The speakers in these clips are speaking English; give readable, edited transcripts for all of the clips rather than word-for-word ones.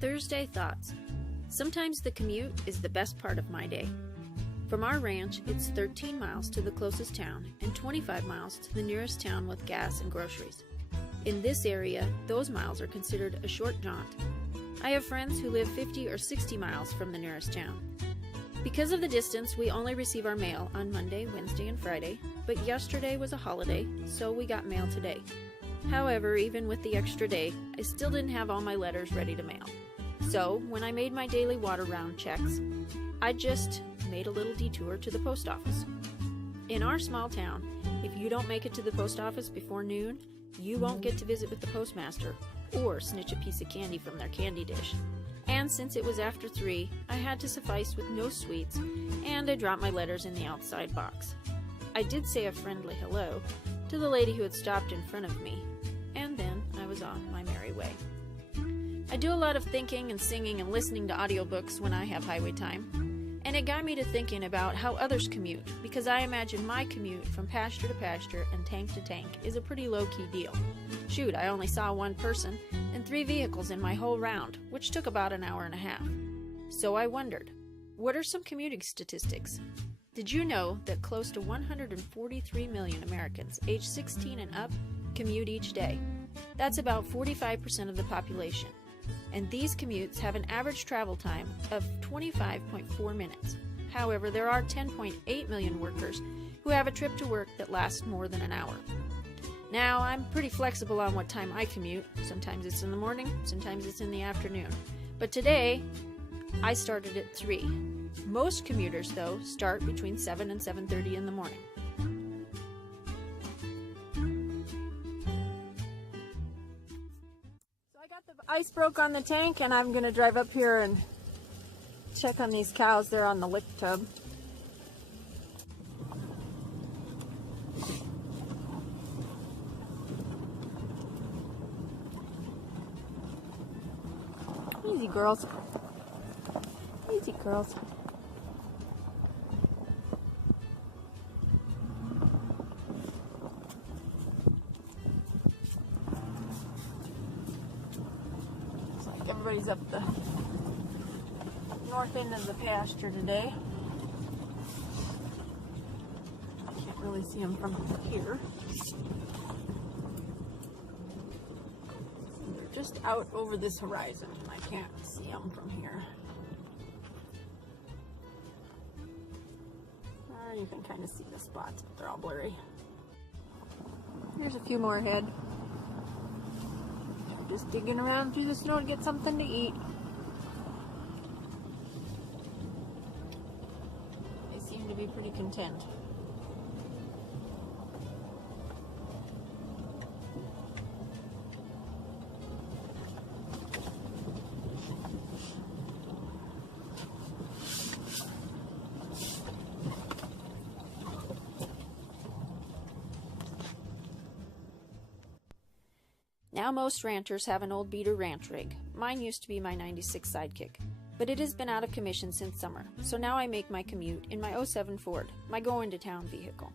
Thursday Thoughts. Sometimes the commute is the best part of my day. From our ranch, it's 13 miles to the closest town and 25 miles to the nearest town with gas and groceries. In this area, those miles are considered a short jaunt. I have friends who live 50 or 60 miles from the nearest town. Because of the distance, we only receive our mail on Monday, Wednesday, and Friday, but yesterday was a holiday, so we got mail today. However, even with the extra day, I still didn't have all my letters ready to mail. So, when I made my daily water round checks, I just made a little detour to the post office. In our small town, if you don't make it to the post office before noon, you won't get to visit with the postmaster or snitch a piece of candy from their candy dish. And since it was after 3, I had to suffice with no sweets, and I dropped my letters in the outside box. I did say a friendly hello to the lady who had stopped in front of me, and then I was on my merry way. I do a lot of thinking and singing and listening to audiobooks when I have highway time, and it got me to thinking about how others commute, because I imagine my commute from pasture to pasture and tank to tank is a pretty low-key deal. Shoot, I only saw one person and 3 vehicles in my whole round, which took about an hour and a half. So I wondered, what are some commuting statistics? Did you know that close to 143 million Americans aged 16 and up commute each day? That's about 45% of the population. And these commutes have an average travel time of 25.4 minutes. However, there are 10.8 million workers who have a trip to work that lasts more than an hour. Now, I'm pretty flexible on what time I commute. Sometimes it's in the morning, sometimes it's in the afternoon. But today, I started at 3. Most commuters, though, start between 7 and 7:30 in the morning. So I got the ice broke on the tank, and I'm going to drive up here and check on these cows. They're on the lick tub. Easy, girls. Easy, girls. Looks like everybody's up the north end of the pasture today. I can't really see them from here. Just out over this horizon. I can't see them from here. You can kind of see the spots, but they're all blurry. Here's a few more ahead. They're just digging around through the snow to get something to eat. They seem to be pretty content. Now most ranchers have an old beater ranch rig. Mine used to be my 96 Sidekick, but it has been out of commission since summer, so now I make my commute in my '07 Ford, my going-to-town vehicle.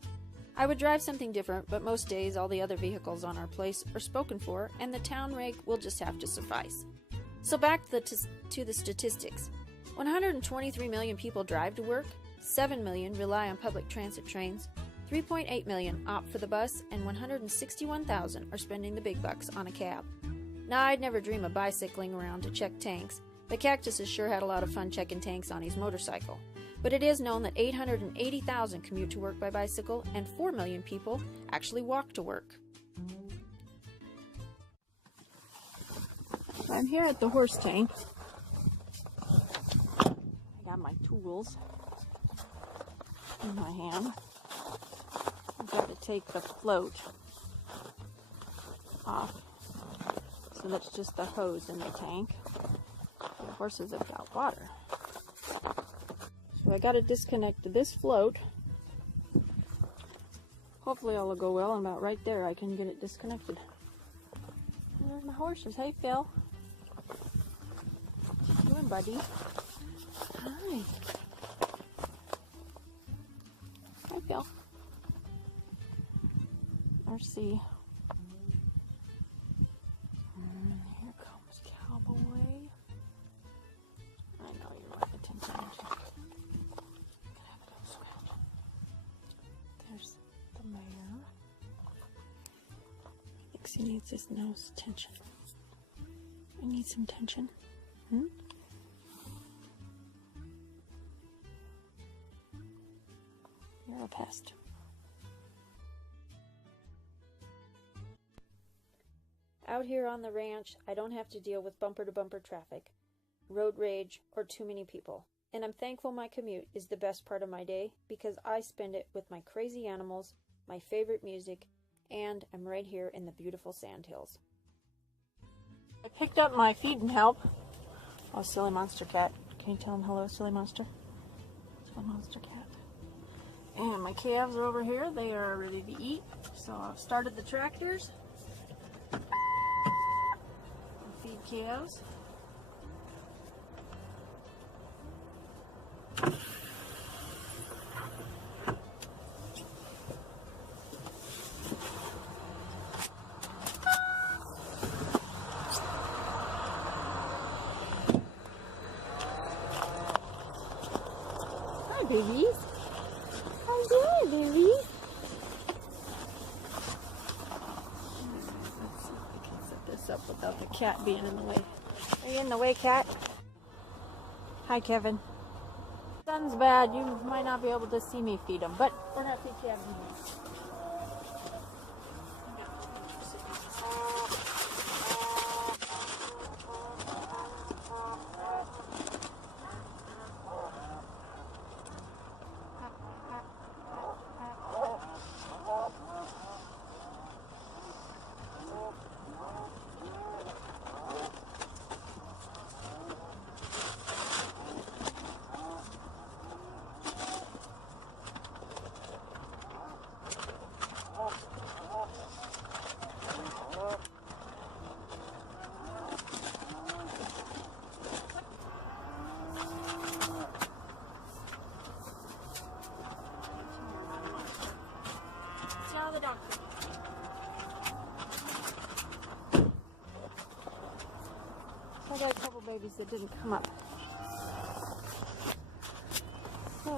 I would drive something different, but most days all the other vehicles on our place are spoken for, and the town rig will just have to suffice. So back to the statistics. 123 million people drive to work, 7 million rely on public transit trains, 3.8 million opt for the bus, and 161,000 are spending the big bucks on a cab. Now, I'd never dream of bicycling around to check tanks, but Cactus has sure had a lot of fun checking tanks on his motorcycle. But it is known that 880,000 commute to work by bicycle, and 4 million people actually walk to work. I'm here at the horse tank. I got my tools in my hand. I've got to take the float off, so that's just the hose in the tank. The horses have got water. So I got to disconnect this float. Hopefully all will go well, and about right there I can get it disconnected. And there's my horses. Hey, Phil. What you doing, buddy? Hi. Hi, Phil. Let's see. Here comes Cowboy. Foxy needs his nose attention. I need some tension. You're a pest. Out here on the ranch, I don't have to deal with bumper-to-bumper traffic, road rage, or too many people. And I'm thankful my commute is the best part of my day because I spend it with my crazy animals, my favorite music, and I'm right here in the beautiful sandhills. I picked up my feed and help. Oh, silly monster cat. Can you tell him hello, silly monster? Silly monster cat. And my calves are over here. They are ready to eat. So I've started the tractors. Feed calves. Hi, babies. How you doing, babies? Let's see if I can set this up without the cat being in the way. Are you in the way, cat? Hi, Kevin. Sun's bad. You might not be able to see me feed them, but we're gonna feed Kevin. The doctor. I got a couple babies that didn't come up. So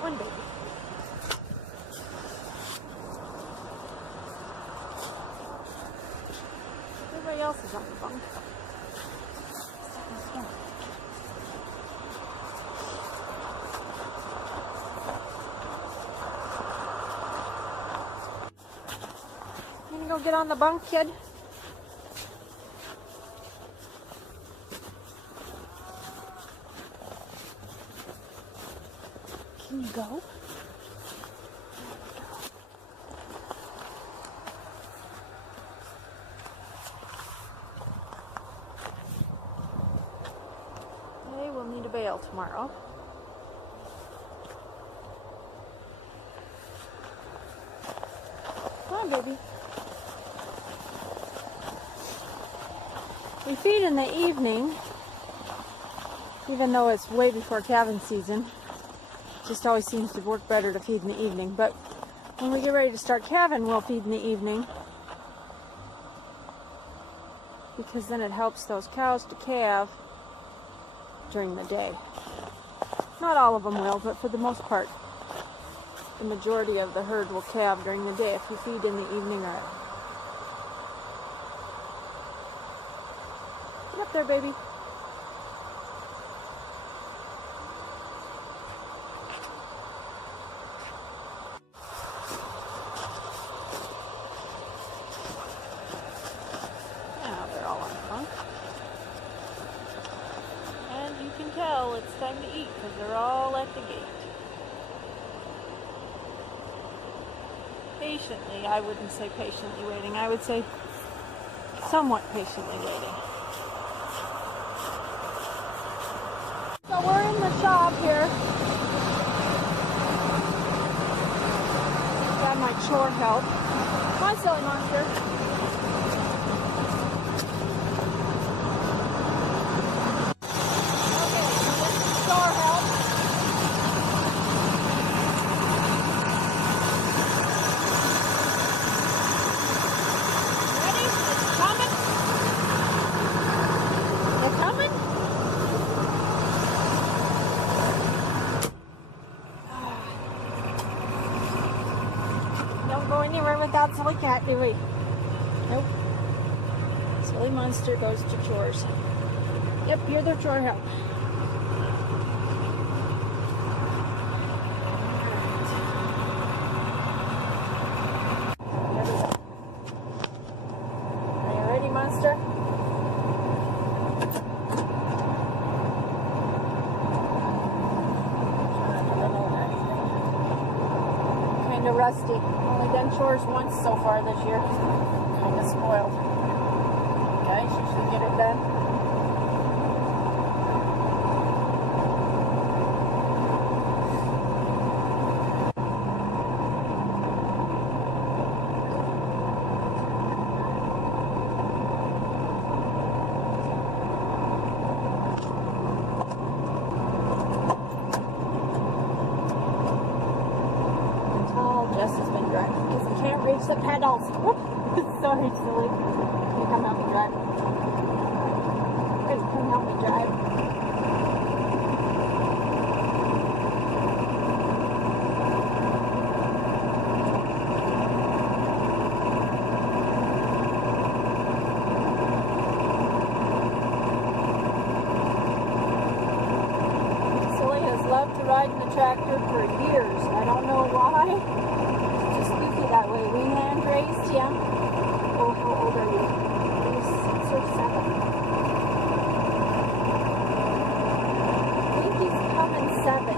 one baby. Everybody else is on the bunk. Go get on the bunk, kid. Can you go? Okay, we'll need a bail tomorrow. Come on, baby. We feed in the evening, even though it's way before calving season. It just always seems to work better to feed in the evening. But when we get ready to start calving, we'll feed in the evening, because then it helps those cows to calve during the day. Not all of them will, but for the most part, the majority of the herd will calve during the day if you feed in the evening. Or get up there, baby. Now they're all on the bunk. And you can tell it's time to eat because they're all at the gate. Patiently, I wouldn't say patiently waiting, I would say somewhat patiently waiting. So we're in the shop here. Got my chore help. Hi, silly monster. Okay, so this is chore help. Ready? It's coming. They're coming? don't go anywhere without Silly Cat, do we? Nope. Silly Monster goes to chores. Yep, you're the chore help. Are you ready, Monster? Kind of rusty. Only done chores once so far this year. Kind of spoiled. Guys, you should get it done. Jess has been driving because he can't reach the pedals. Sorry, Silly. You come help me drive. Come help me drive. Silly has loved to ride in the tractor for years. I don't know why. Just goofy that way. We hand raised him. Oh, how old are you? You're 6 or 7. I think he's coming 7.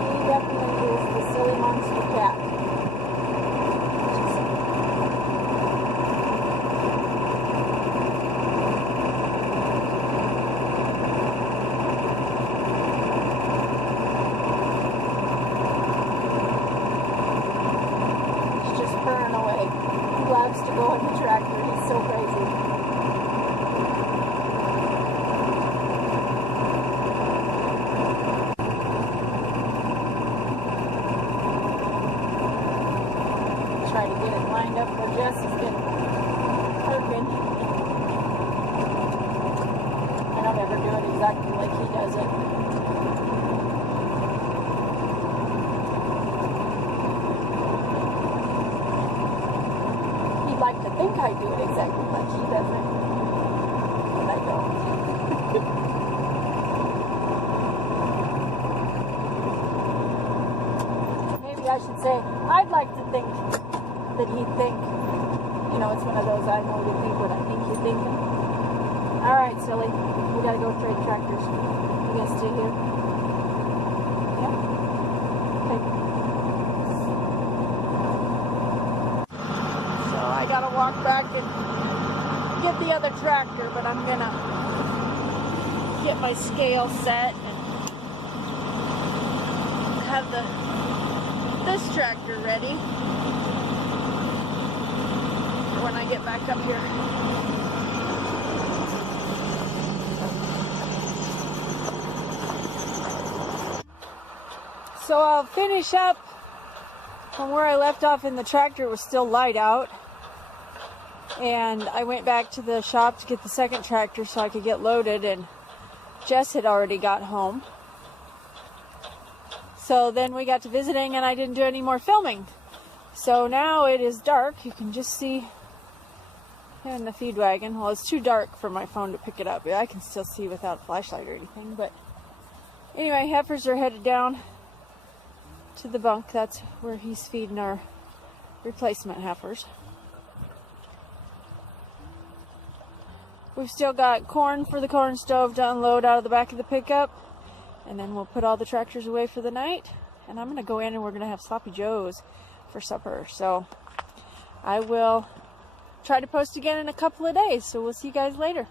He definitely is the Silly Monster Cat. Loves to go in the tractor. He's so crazy. Try to get it lined up where Jess is getting parking. I don't ever do it exactly like he does it. I think I do it exactly like he does it, but I don't. Maybe I should say, I'd like to think that he'd think, you know, it's one of those I know you think what I think you're thinking. Alright, Silly, we gotta go trade tractors. You gonna stay here? Yeah? Okay. I gotta walk back and get the other tractor, but I'm gonna get my scale set and have this tractor ready for when I get back up here. So I'll finish up from where I left off, and the tractor was still light out. And I went back to the shop to get the second tractor so I could get loaded, and Jess had already got home. So then we got to visiting and I didn't do any more filming. So now it is dark. You can just see in the feed wagon. Well, it's too dark for my phone to pick it up. I can still see without a flashlight or anything. But anyway, heifers are headed down to the bunk. That's where he's feeding our replacement heifers. We've still got corn for the corn stove to unload out of the back of the pickup. And then we'll put all the tractors away for the night. And I'm going to go in and we're going to have Sloppy Joes for supper. So I will try to post again in a couple of days. So we'll see you guys later.